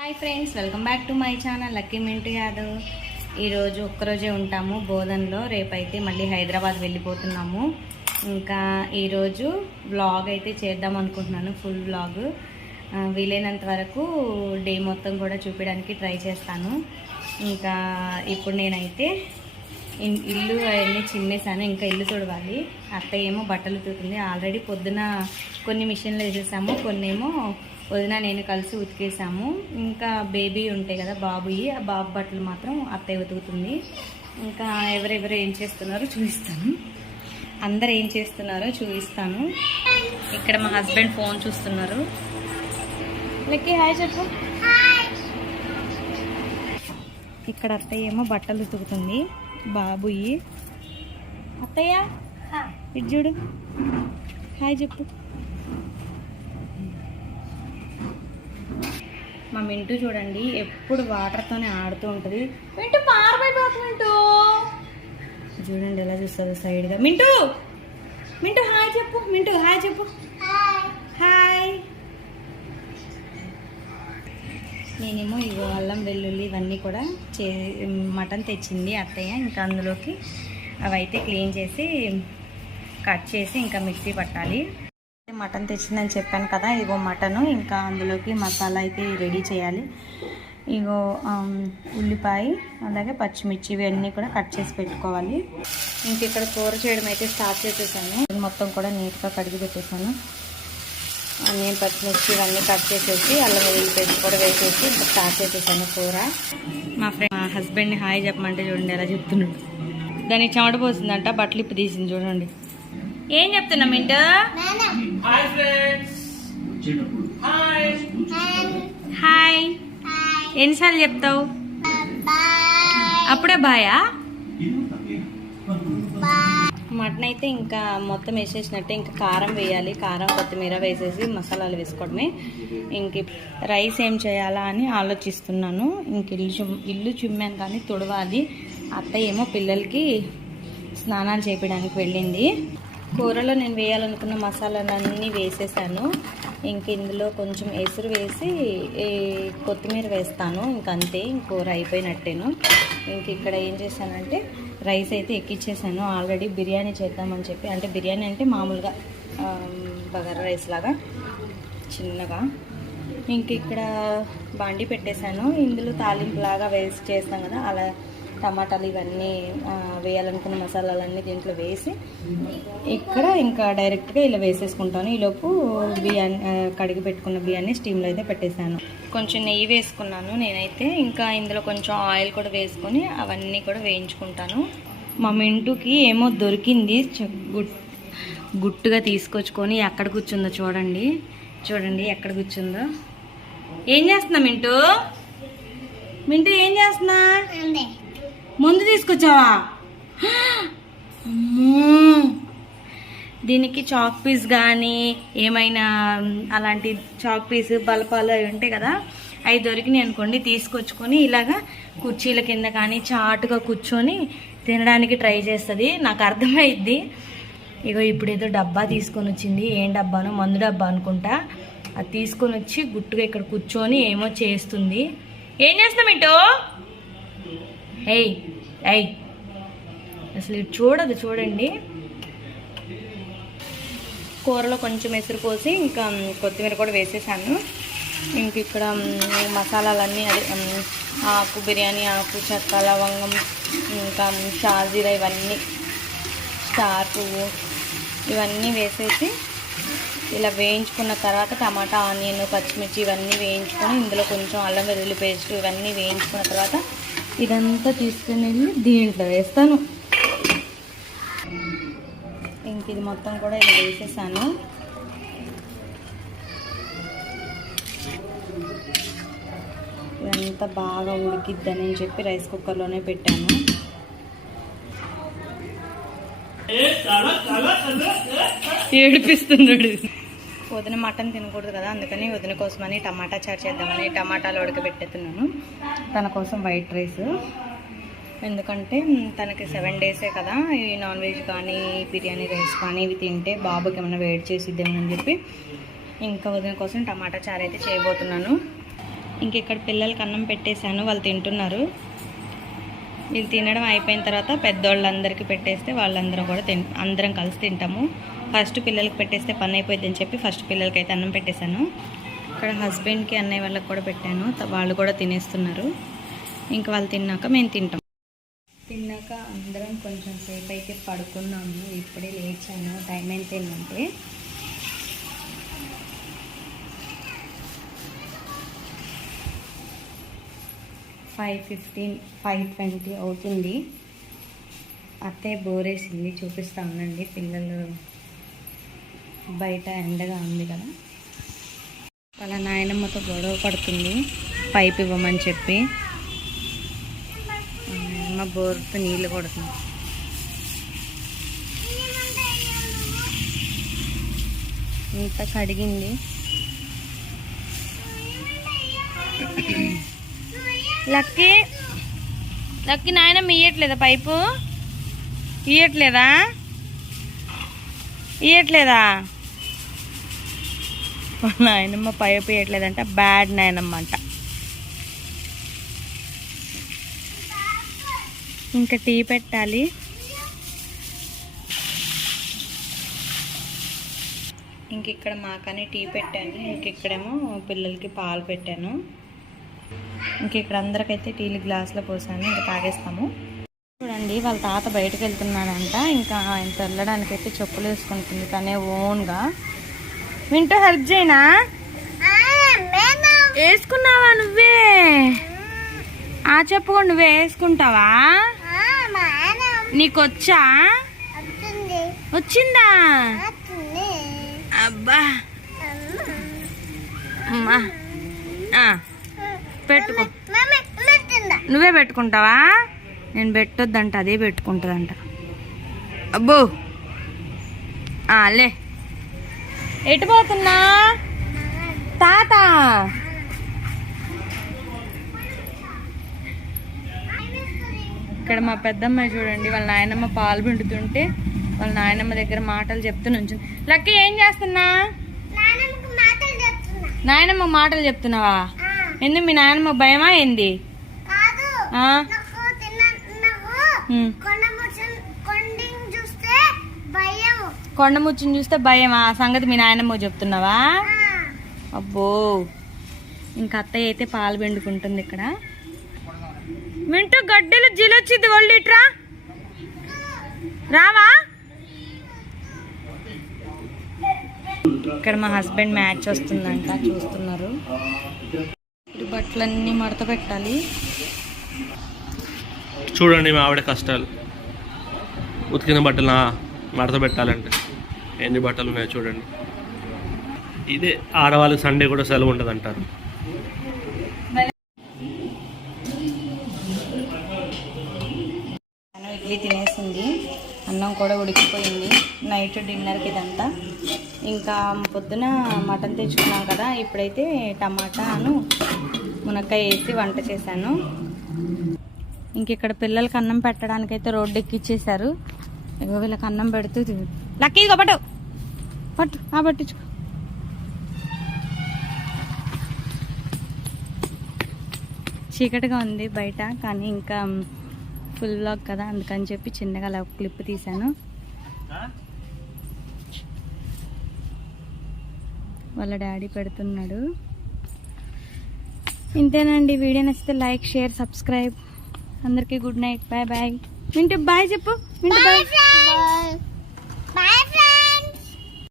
Hi friends welcome back to my channel Lucky Mintu Yadav ఈరోజు ఒక్కరోజే ఉంటాము బోధన్లో. రేపైతే మళ్ళీ హైదరాబాద్ వెళ్ళిపోతున్నాము. ఇంకా ఈరోజు వ్లాగ్ అయితే చేద్దాం అనుకుంటున్నాను ఫుల్ బ్లాగ్ వీలైనంత వరకు డే మొత్తం కూడా చూపించడానికి ట్రై చేస్తాను. ఇంకా ఇప్పుడు నేనైతే ఇల్లు అవన్నీ చిన్నేసాను ఇంకా ఇల్లు తుడవాలి. అత్తయ్య ఏమో బట్టలు తూతుంది ఆల్రెడీ పొద్దున కొన్ని మిషన్లు వేసేసాము కొన్ని ఏమో వదిన నేను కలిసి ఉతికేసాము. ఇంకా బేబీ ఉంటాయి కదా బాబుయి ఆ బాబు బట్టలు మాత్రం అత్తయ్య ఉతుకుతుంది. ఇంకా ఎవరెవరు ఏం చేస్తున్నారో చూపిస్తాను. అందరు ఏం చేస్తున్నారో చూపిస్తాను. ఇక్కడ మా హస్బెండ్ ఫోన్ చూస్తున్నారు. లెక్కి హాయ్ చెప్పు. ఇక్కడ అత్తయ్య ఏమో బట్టలు ఉతుకుతుంది బాబుయి. అత్తయ్య ఇటు చూడు. హాయ్ చెప్పు. మా మింటూ చూడండి ఎప్పుడు వాటర్తోనే ఆడుతూ ఉంటుంది. మింటూ పారబోతు మింటూ చూడండి ఎలా చూస్తుంది సైడ్గా మింటూ! మింటూ హాయ్ చెప్పు. మింటూ హాయ్ చెప్పు. హాయ్. నేనేమో ఇగో అల్లం వెల్లుల్లి ఇవన్నీ కూడా చే మటన్ తెచ్చింది అత్తయ్య ఇంకా అందులోకి. అవైతే క్లీన్ చేసి కట్ చేసి ఇంకా మిక్సీ పట్టాలి. మటన్ తెచ్చిందని చెప్పాను కదా ఇగో మటను. ఇంకా అందులోకి మసాలా అయితే రెడీ చేయాలి. ఇగో ఉల్లిపాయ అలాగే పచ్చిమిర్చి ఇవన్నీ కూడా కట్ చేసి పెట్టుకోవాలి. ఇంక ఇక్కడ కూర చేయడం అయితే స్టార్ట్ చేసేసాను. మొత్తం కూడా నీట్గా కడిగి పెట్టేసాను. ఆనియన్ పచ్చిమిర్చి ఇవన్నీ కట్ చేసేసి అల్లం వెల్లుల్లి పేస్ట్ కూడా వేసేసి ఇంకా స్టార్ట్ చేసేసాను కూర. మా ఫ్రెండ్ మా హస్బెండ్ని హాయ్ చెప్పమంటే చూడండి ఎలా చెప్తున్నాడు. దానికి చెమట పోసిందంట బట్టలు ఇప్పు తీసింది చూడండి. ఏం చెప్తున్నా మింటూ? హాయ్ ఎన్నిసార్లు చెప్తావు? అప్పుడే బాయా? మటన్ అయితే ఇంకా మొత్తం వేసేసినట్టే ఇంకా కారం వేయాలి. కారం కొత్తిమీర వేసేసి మసాలాలు వేసుకోవడమే. ఇంక రైస్ ఏం చేయాలా అని ఆలోచిస్తున్నాను. ఇంక ఇల్లు చిమ్- ఇల్లు చిమ్మాను కానీ తుడవాలి. అత్తయ్య ఏమో పిల్లలకి స్నానాలు చేపించడానికి వెళ్ళింది. కూరలో నేను వేయాలనుకున్న మసాలాలన్నీ వేసేసాను. ఇంక ఇందులో కొంచెం ఎసురు వేసి కొత్తిమీర వేస్తాను. ఇంక అంతే ఇంక కూర అయిపోయినట్టేను. ఇంక ఇక్కడ ఏం చేశానంటే రైస్ అయితే ఎక్కిచ్చేసాను. ఆల్రెడీ బిర్యానీ చేద్దామని చెప్పి అంటే బిర్యానీ అంటే మామూలుగా బగారా రైస్ లాగా చిన్నగా. ఇంక ఇక్కడ బాండి పెట్టేశాను. ఇందులో తాలింపు లాగా వేసి చేస్తాం కదా అలా టమాటాలు ఇవన్నీ వేయాలనుకున్న మసాలాలన్నీ దీంట్లో వేసి ఇక్కడ ఇంకా డైరెక్ట్గా ఇలా వేసేసుకుంటాను. ఈలోపు బియ్యాన్ని కడిగి పెట్టుకున్న బియ్యాన్ని స్టీమ్లో అయితే పెట్టేశాను. కొంచెం నెయ్యి వేసుకున్నాను నేనైతే. ఇంకా ఇందులో కొంచెం ఆయిల్ కూడా వేసుకొని అవన్నీ కూడా వేయించుకుంటాను. మా మింటుకి ఏమో దొరికింది. గుట్టుగా తీసుకొచ్చుకొని ఎక్కడ కూర్చుందో చూడండి. చూడండి ఎక్కడ కూర్చుందో. ఏం చేస్తున్నా మింటూ? మింటూ ఏం చేస్తున్నా? ముందు తీసుకొచ్చావా? అమ్మో. దీనికి చాక్ పీస్ కానీ ఏమైనా అలాంటి చాక్ పీస్ బలపాలు అవి ఉంటాయి కదా అవి దొరికినాయి అనుకోండి తీసుకొచ్చుకొని ఇలాగా కుర్చీల కింద కానీ చాటుగా కూర్చొని తినడానికి ట్రై చేస్తుంది. నాకు అర్థమైద్ది. ఇగో ఇప్పుడు ఏదో డబ్బా తీసుకొని వచ్చింది. ఏం డబ్బానో మందు డబ్బా అనుకుంటా. అది తీసుకొని వచ్చి గుట్టుగా ఇక్కడ కూర్చొని ఏమో చేస్తుంది. ఏం చేస్తున్నాం ఏయ్ ఏయ్ అసలు ఇది చూడదు చూడండి. కూరలో కొంచెం ఎసురు పోసి ఇంకా కొత్తిమీర కూడా వేసేసాను. ఇంక ఇక్కడ మసాలాలన్నీ అదే ఆకు బిర్యానీ ఆకు చెక్క లవంగం ఇంకా షాజీరా ఇవన్నీ స్టార్ పువ్వు ఇవన్నీ వేసేసి ఇలా వేయించుకున్న తర్వాత టమాటా ఆనియన్ పచ్చిమిర్చి ఇవన్నీ వేయించుకొని ఇందులో కొంచెం అల్లం వెల్లుల్లి పేస్ట్ ఇవన్నీ వేయించుకున్న తర్వాత ఇదంతా తీసుకుని వెళ్ళి దీంట్లో వేస్తాను. ఇంక ఇది మొత్తం కూడా ఇలా వేసేసాను. ఇదంతా బాగా ఉడికిద్దని చెప్పి రైస్ కుక్కర్లోనే పెట్టాను. ఏడిపిస్తున్నాడు వదిన మటన్ తినకూడదు కదా అందుకని వదిన కోసమని టమాటా చారు చేద్దామని టమాటాలు ఉడకబెట్టేస్తున్నాను తన కోసం వైట్ రైస్. ఎందుకంటే తనకి సెవెన్ డేసే కదా ఈ నాన్ వెజ్ కానీ బిర్యానీ రైస్ కానీ ఇవి తింటే బాబుకి ఏమైనా వేడి చేసిద్దామని చెప్పి ఇంకా వదిన కోసం టమాటా చారు అయితే చేయబోతున్నాను. ఇంక ఇక్కడ పిల్లలకి అన్నం పెట్టేశాను వాళ్ళు తింటున్నారు. వీళ్ళు తినడం అయిపోయిన తర్వాత పెద్దోళ్ళందరికీ పెట్టేస్తే వాళ్ళందరం కూడా తిన్ అందరం కలిసి తింటాము. ఫస్ట్ పిల్లలకి పెట్టేస్తే పని అయిపోయింది అని చెప్పి ఫస్ట్ పిల్లలకి అయితే అన్నం పెట్టేశాను. ఇక్కడ హస్బెండ్కి అన్నయ్య వాళ్ళకి కూడా పెట్టాను. వాళ్ళు కూడా తినేస్తున్నారు. ఇంకా వాళ్ళు తిన్నాక మేము తింటాం. తిన్నాక అందరం కొంచెం సేపు అయితే పడుకున్నాము. ఇప్పుడే లేచాను. టైం ఎంత ఏంటంటే ఫైవ్ ఫిఫ్టీన్ ఫైవ్ ట్వంటీ అవుతుంది. అత్తయ్య బోరేసింది. చూపిస్తా ఉండండి పిల్లలు. బయట ఎండగా ఉంది కదా. వాళ్ళ నాయనమ్మతో గొడవ పడుతుంది. పైప్ ఇవ్వమని చెప్పి. అమ్మ బోర్తో నీళ్ళు కొడుతుంది. ఇంత కడిగింది. లక్కీ లక్కీ నాయనమ్మ ఇయ్యట్లేదా పైపు? ఇయ్యట్లేదా? ఇయ్యట్లేదా? వాళ్ళ నాయనమ్మ పైపు బ్యాడ్ నాయనమ్మ అంట ఇంకా టీ పెట్టాలి. ఇంక ఇక్కడ మాకని టీ పెట్టాను. ఇంక ఇక్కడేమో పిల్లలకి పాలు పెట్టాను. ఇంక ఇక్కడ అందరికైతే టీలు గ్లాసులో పోసాను. ఇంకా తాగేస్తాము. చూడండి వాళ్ళ తాత బయటకు వెళ్తున్నాడంట. ఇంకా ఆయన వెళ్ళడానికైతే చెప్పులు వేసుకుంటుంది తనే ఓన్గా. వింటూ హెల్ప్ చేయనా? వేసుకున్నావా నువ్వే? ఆ చెప్పు కూడా నువ్వే వేసుకుంటావా? నీకు వచ్చా వచ్చిందా. అబ్బా. అమ్మా. పెట్టుకో. నువ్వే పెట్టుకుంటావా? నేను పెట్టొద్దంట అదే పెట్టుకుంటుందంట. అబ్బో. లే. ఎటు పోతున్నా తాత. ఇక్కడ మా పెద్దమ్మాయి చూడండి వాళ్ళ నాయనమ్మ పాలు పిండుతుంటే వాళ్ళ నాయనమ్మ దగ్గర మాటలు చెప్తూ నుంచింది. లక్కీ ఏం చేస్తున్నా? నాయనమ్మ మాటలు చెప్తున్నావా? ఎందుకు మీ నాయనమ్మ భయమా ఏంది ఆ? ఉమ్. చూస్తే భయం కొండ ముచ్చుని చూస్తే భయమా? ఆ సంగతి మీ నాయనమ్మ చెప్తున్నావా? అబ్బో. ఇంకా అత్తయ్య అయితే పాలు పిండుకుంటుంది ఇక్కడ. వింటూ గడ్డలు జిలొచ్చింది ఒళ్ళు ఇట్రా. రావా? ఇక్కడ మా హస్బెండ్ మ్యాచ్ వస్తుందంట చూస్తున్నారు. ఇప్పుడు బట్టలన్నీ మడత పెట్టాలి. చూడండి మా ఆవిడ కష్టాలు. ఉతికిన బట్టలు మడత పెట్టాలంటే. ఎన్ని బట్టలు ఉన్నాయో చూడండి. ఇదే ఆడవాళ్ళు సండే కూడా సెలవు ఉంటుంది అంటారు ఇడ్లీ తినేసింది. అన్నం కూడా ఉడికిపోయింది. నైట్ డిన్నర్కి ఇదంతా. ఇంకా పొద్దున మటన్ తెచ్చుకున్నాం కదా ఇప్పుడైతే టమాటాను మునక్కాయ వేసి వంట చేశాను. ఇంక ఇక్కడ పిల్లలకి అన్నం పెట్టడానికైతే రోడ్డు ఎక్కిచ్చేశారు. ఇగో వీళ్ళకి అన్నం పెడుతూ లక్కీ పట్టు. పట్టు ఆ పట్టించుకో. చీకటిగా ఉంది బయట కానీ ఇంకా ఫుల్ బ్లాక్ కదా అందుకని చెప్పి చిన్నగా అలా క్లిప్ తీశాను. వాళ్ళ డాడీ పెడుతున్నాడు. ఇంతేనండి వీడియో నచ్చితే లైక్ షేర్ సబ్స్క్రైబ్. అందరికీ గుడ్ నైట్ బాయ్ బాయ్. వింటూ బాయ్ చెప్పు వింటూ బాయ్. బాయ్